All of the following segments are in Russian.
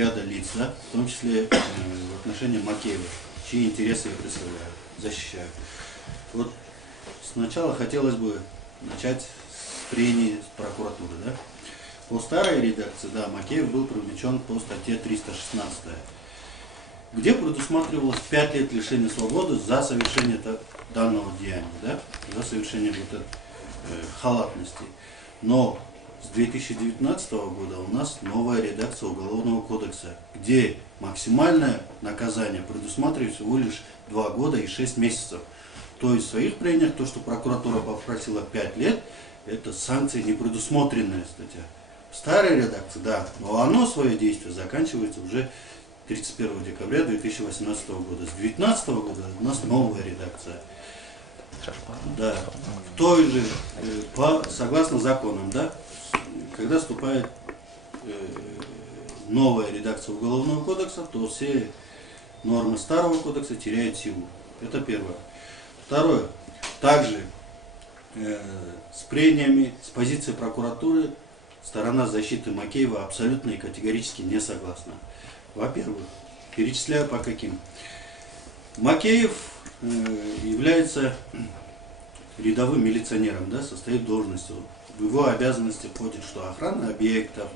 ряда лиц, да, в том числе в отношении Макеева, чьи интересы я представляю, защищаю. Вот сначала хотелось бы начать с прений прокуратуры. Да. По старой редакции, да, Макеев был привлечен по статье 316, где предусматривалось 5 лет лишения свободы за совершение данного деяния, да, за совершение вот этой халатности. Но с 2019 года у нас новая редакция Уголовного кодекса, где максимальное наказание предусматривает всего лишь 2 года и 6 месяцев. То есть в своих прениях то, что прокуратура попросила 5 лет, это санкция непредусмотренная статья. В старой редакции, да, но оно свое действие заканчивается уже 31 декабря 2018 года. С 2019 года у нас новая редакция. Да. В той же, согласно законам, да, когда вступает новая редакция Уголовного кодекса, то все нормы старого кодекса теряют силу. Это первое. Второе. Также с прениями, с позиции прокуратуры сторона защиты Макеева абсолютно и категорически не согласна. Во-первых, перечисляю по каким. Макеев является рядовым милиционером, да, состоит должностью. В его обязанности входит, что охрана объектов,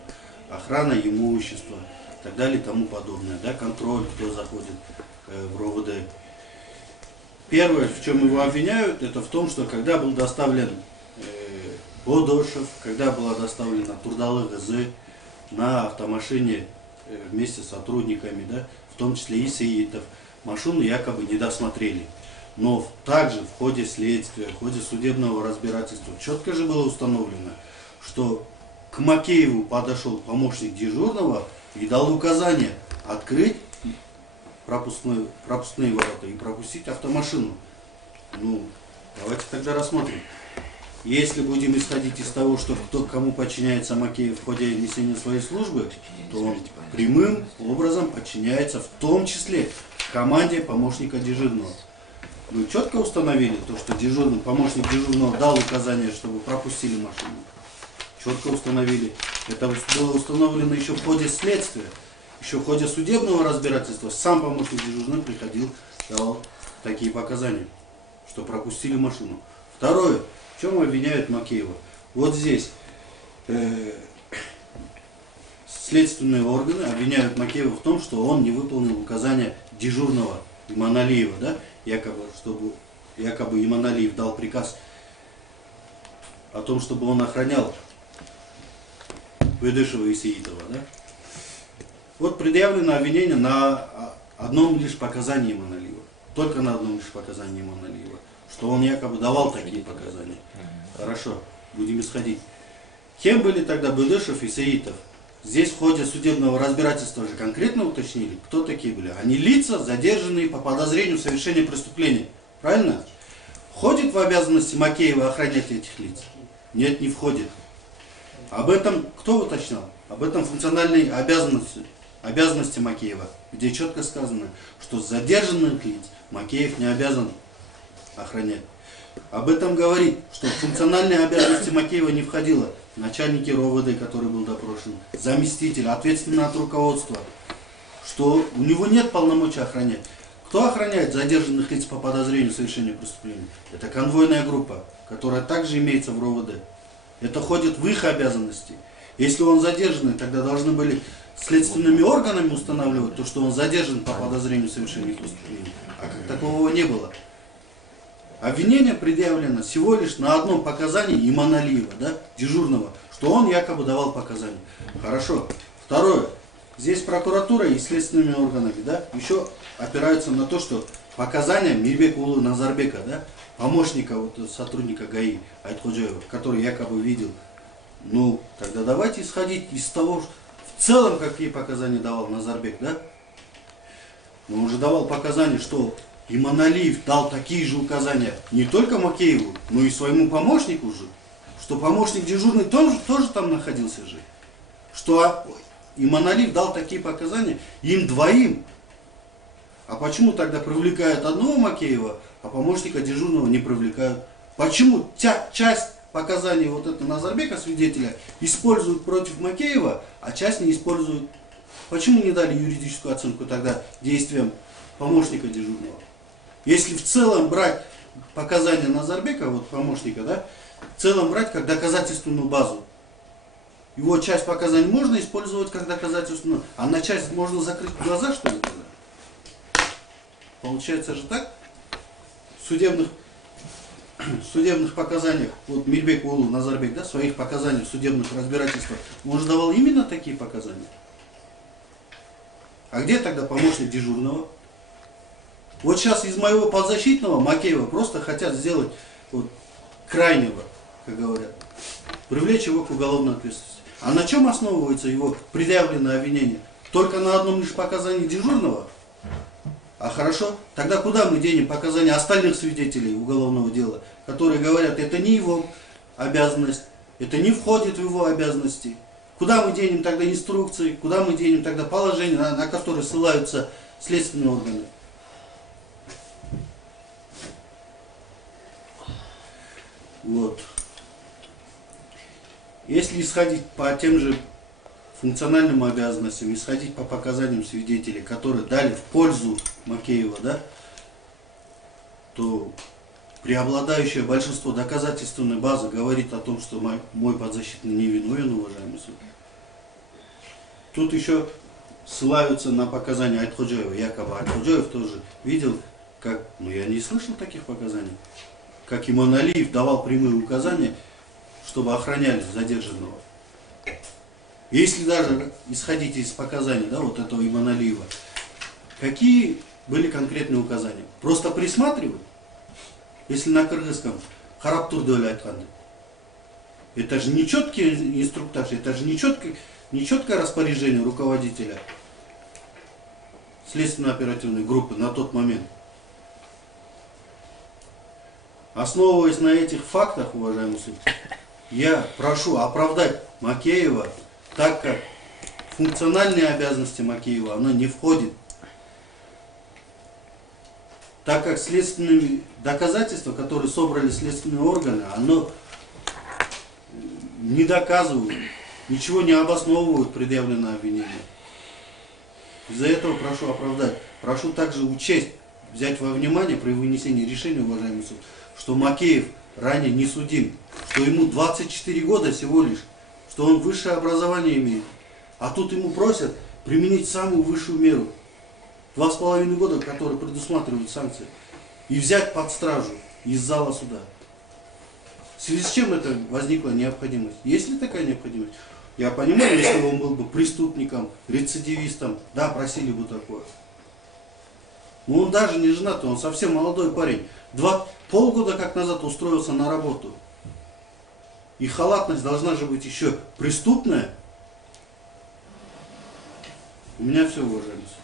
охрана имущества, и так далее и тому подобное, да, контроль, кто заходит в РОВД. Первое, в чем его обвиняют, это в том, что когда был доставлен Бодошев, когда была доставлена Турдалы ГЗ на автомашине вместе с сотрудниками, да, в том числе и Сеитов, машину якобы не досмотрели. Но также в ходе следствия, в ходе судебного разбирательства четко же было установлено, что к Макееву подошел помощник дежурного и дал указание открыть пропускные ворота и пропустить автомашину. Ну, давайте тогда рассмотрим. Если будем исходить из того, что кто кому подчиняется Макеев в ходе несения своей службы, то он прямым образом подчиняется в том числе команде помощника дежурного. Мы четко установили то, что помощник дежурного дал указание, чтобы пропустили машину. Четко установили. Это было установлено еще в ходе следствия. Еще в ходе судебного разбирательства сам помощник дежурного приходил, давал такие показания, что пропустили машину. Второе. В чем обвиняют Макеева? Вот здесь следственные органы обвиняют Макеева в том, что он не выполнил указания дежурного Иманалиева, да? Якобы Иманалиев дал приказ о том, чтобы он охранял Ведышева и Сеитова, да? Вот предъявлено обвинение на одном лишь показании Иманалиева. Только на одном лишь показании Иманалиева. Что он якобы давал такие показания. Хорошо, будем исходить. Кем были тогда Бедышев и Сеитов? Здесь в ходе судебного разбирательства же конкретно уточнили, кто такие были. Они лица, задержанные по подозрению в совершении преступления. Правильно? Входит в обязанности Макеева охранять этих лиц? Нет, не входит. Об этом кто уточнял? Об этом функциональные обязанности Макеева, где четко сказано, что задержанных лиц Макеев не обязан охранять. Об этом говорит, что в функциональные обязанности Макеева не входило начальники РОВД, который был допрошен, заместитель, ответственный от руководства, что у него нет полномочий охранять. Кто охраняет задержанных лиц по подозрению в совершении преступления? Это конвойная группа, которая также имеется в РОВД. Это входит в их обязанности. Если он задержанный, тогда должны были следственными органами устанавливать то, что он задержан по подозрению в совершении преступления. А как такового не было. Обвинение предъявлено всего лишь на одном показании Иманалиева, да, дежурного, что он якобы давал показания. Хорошо. Второе. Здесь прокуратура и следственными органами, да, еще опираются на то, что показания Мирбек Улы Назарбека, да, помощника вот, сотрудника ГАИ Айтходжаева, который якобы видел. Ну, тогда давайте исходить из того, в целом какие показания давал Назарбек, да. Он уже давал показания, что Иманалиев дал такие же указания не только Макееву, но и своему помощнику же, что помощник дежурный тоже там находился же, что Иманалиев дал такие показания им двоим. А почему тогда привлекают одного Макеева, а помощника дежурного не привлекают? Почему часть показаний вот этого Назарбека, свидетеля, используют против Макеева, а часть не используют Почему не дали юридическую оценку тогда действиям помощника дежурного? Если в целом брать показания Назарбека, вот помощника, да, в целом брать как доказательственную базу. Его часть показаний можно использовать как доказательственную, а на часть можно закрыть глаза, что ли, тогда? Получается же так? В судебных показаниях, вот Мирбек Улу Назарбек, да, в своих показаниях в судебных разбирательствах, он же давал именно такие показания. А где тогда помощник дежурного? Вот сейчас из моего подзащитного Макеева просто хотят сделать вот, крайнего, как говорят, привлечь его к уголовной ответственности. А на чем основывается его предъявленное обвинение? Только на одном лишь показании дежурного? А хорошо, тогда куда мы денем показания остальных свидетелей уголовного дела, которые говорят, это не его обязанность, это не входит в его обязанности? Куда мы денем тогда инструкции, куда мы денем тогда положения, на которые ссылаются следственные органы? Вот. Если исходить по тем же функциональным обязанностям, исходить по показаниям свидетелей, которые дали в пользу Макеева, да, то преобладающее большинство доказательственной базы говорит о том, что мой подзащитный невиновен, уважаемый суд. Тут еще ссылаются на показания Айтходжоева. Якобы Айтходжоев тоже видел, как, ну я не слышал таких показаний, как Иман Алиев давал прямые указания, чтобы охраняли задержанного. Если даже исходить из показаний, да, вот этого Имана Алиева, какие были конкретные указания? Просто присматривать, если на кыргызском хараптур доля айтканды. Это же не четкий инструктаж, это же не четкое распоряжение руководителя следственно-оперативной группы на тот момент. Основываясь на этих фактах, уважаемый суд, я прошу оправдать Макеева, так как функциональные обязанности Макеева, оно не входит. Так как следственные доказательства, которые собрали следственные органы, оно не доказывают, ничего не обосновывают предъявленное обвинение. Из-за этого прошу оправдать. Прошу также учесть, взять во внимание при вынесении решения, уважаемый суд, что Макеев ранее не судим, что ему 24 года всего лишь, что он высшее образование имеет. А тут ему просят применить самую высшую меру. 2,5 года, которые предусматривают санкции. И взять под стражу из зала суда. В связи с чем это возникла необходимость? Есть ли такая необходимость? Я понимаю, если он был бы преступником, рецидивистом, да, просили бы такое. Но он даже не женат, он совсем молодой парень. Полгода как назад устроился на работу. И халатность должна же быть еще преступная. У меня все, уважаемый суд.